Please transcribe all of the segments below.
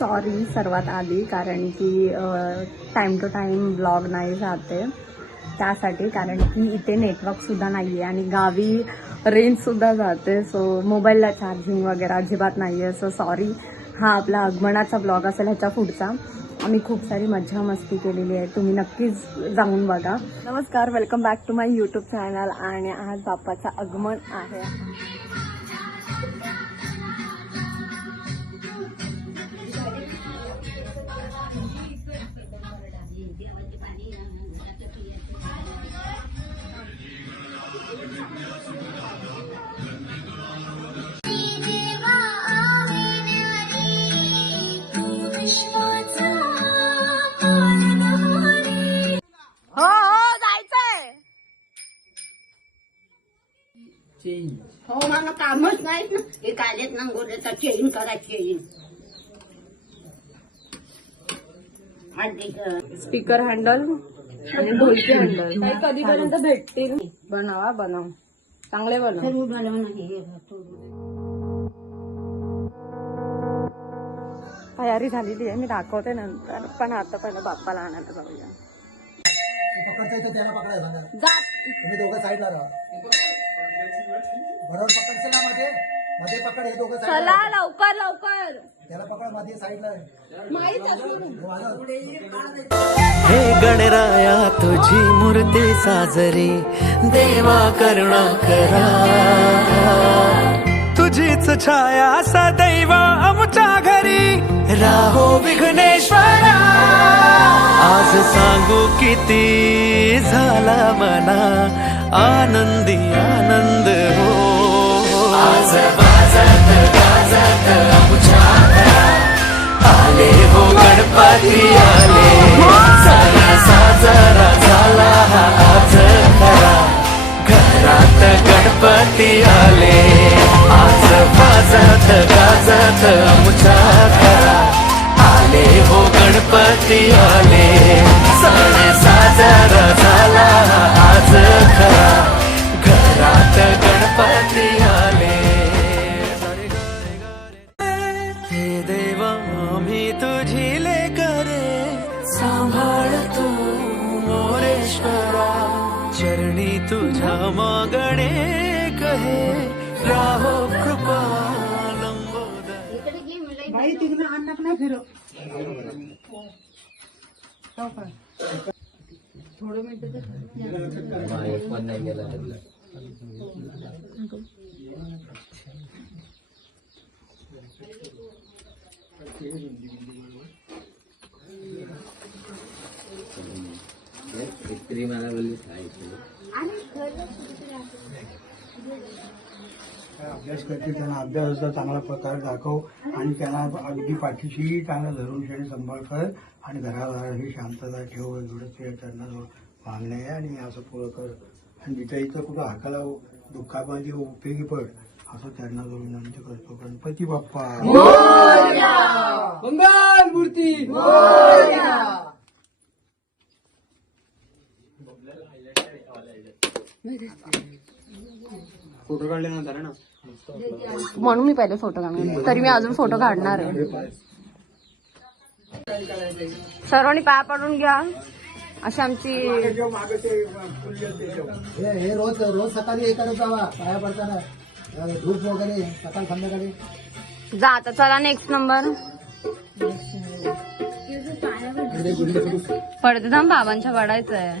Sorry सर्वात आधी कारण की टाईम टू टाईम ब्लॉग नाही जाते. त्यासाठी कारण की इथे नेटवर्कसुद्धा नाही आहे आणि गावी रेंजसुद्धा जाते. सो मोबाईलला चार्जिंग वगैरे अजिबात नाही आहे सो सॉरी हा आपला आगमनाचा ब्लॉग असेल ह्याच्या पुढचा. आम्ही खूप सारी मज्जा मस्ती केलेली आहे. तुम्ही नक्कीच जाऊन बघा. नमस्कार. Welcome back to my YouTube channel आणि आज बाप्पाचं आगमन आहे. हो हो हो मला कामच नाही ना. हे कालेत ना गोल्याचा चेन करा चेन स्पीकर हँडल आणि ढोलकी हँडल काही कधीपर्यंत भेटतील बनवा बनव चांगले बनव तयारी झालेली आहे मी दाखवते नंतर पण आता पहिलं बाप्पाला आणायला जाऊया पकडता त्याला पकडायला तुम्ही दोघं साईडला राहा. बरोबर पकडशील ना मध्ये? मध्ये पकड हे दोघं चला लवकर लवकर. त्याला पकडमध्ये साईडला हे गणराया तुझी मूर्ती साजरी. देवा करुणा करा. तुझीच छाया सदैव आमच्या घरी. राहो विघ्नेश्वरा. आज सांगू किती झाला मना. आनंदी आनंद हो आज पाठी आले सारा साजरा झाला हा आज खरा घरात गणपती आले आज वाजत गाजत आमच्या खरा आले हो गणपती आले सण साजरा झाला आज तुझ्या मागणे कहे राहो कृपा लंबोदर। इकडे घे मुलं बाई तिकडे आणणार नाही फिरव. अभ्यास करतील त्यांना? अभ्यासाचा चांगला प्रकार दाखव आणि त्यांना अगदी पाठीशी चांगला धरून शेण सांभाळ कर आणि घराघरात ही शांतता ठेव एवढं ते त्यांना मागणं आहे आणि असं पुढं कर. आणि जिथं इथं कुठं हाकाला दुःखामध्ये उपयोगी पड असं त्यांना जो विनंती करतो. गणपती बाप्पा. मंगल मूर्ती फोटो काढले नंतर ना. म्हणून मी पहिले फोटो काढणार तरी मी अजून फोटो काढणार आहे. सर्वांनी पाया पडून घ्या. अशी आमची हे हे रोज रोज सकाळी जावा. पाया पडताना. धूप वगैरे सकाळ संध्याकाळी. जा आता चला नेक्स्ट नंबर पडते थांब बाबांच्या पडायचं आहे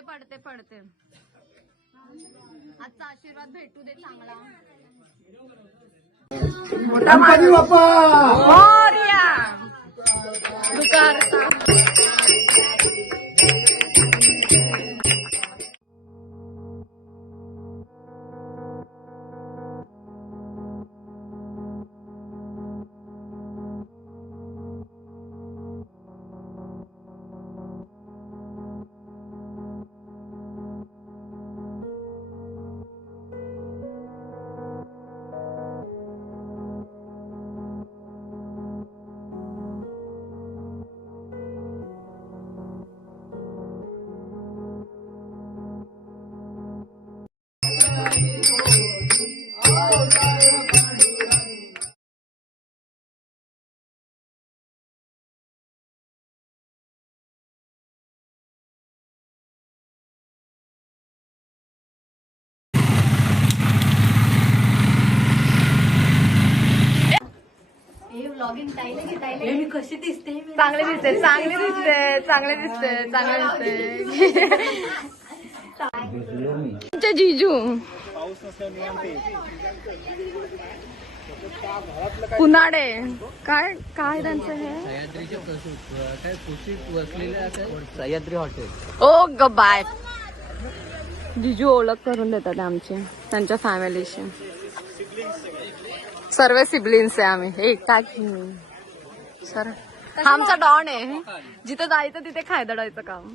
ओके पडते पडते. आजचा आशीर्वाद भेटू दे चांगला. मोठा गणपती बाप्पा! चांगले दिसते चांगले दिसते चांगले दिसते चांगले दिसते. जिजू. पुनाडे काय काय त्यांचं हे? सह्याद्री हॉटेल. ओ ग बाय. जिजू ओळख करून देतात आमची त्यांच्या फॅमिलीशी सर्व सिबलिंग्स आहे आम्ही. हे काय सर. हा आमचा डॉन आहे. जिथं जायचं तिथे खायदडायचं काम.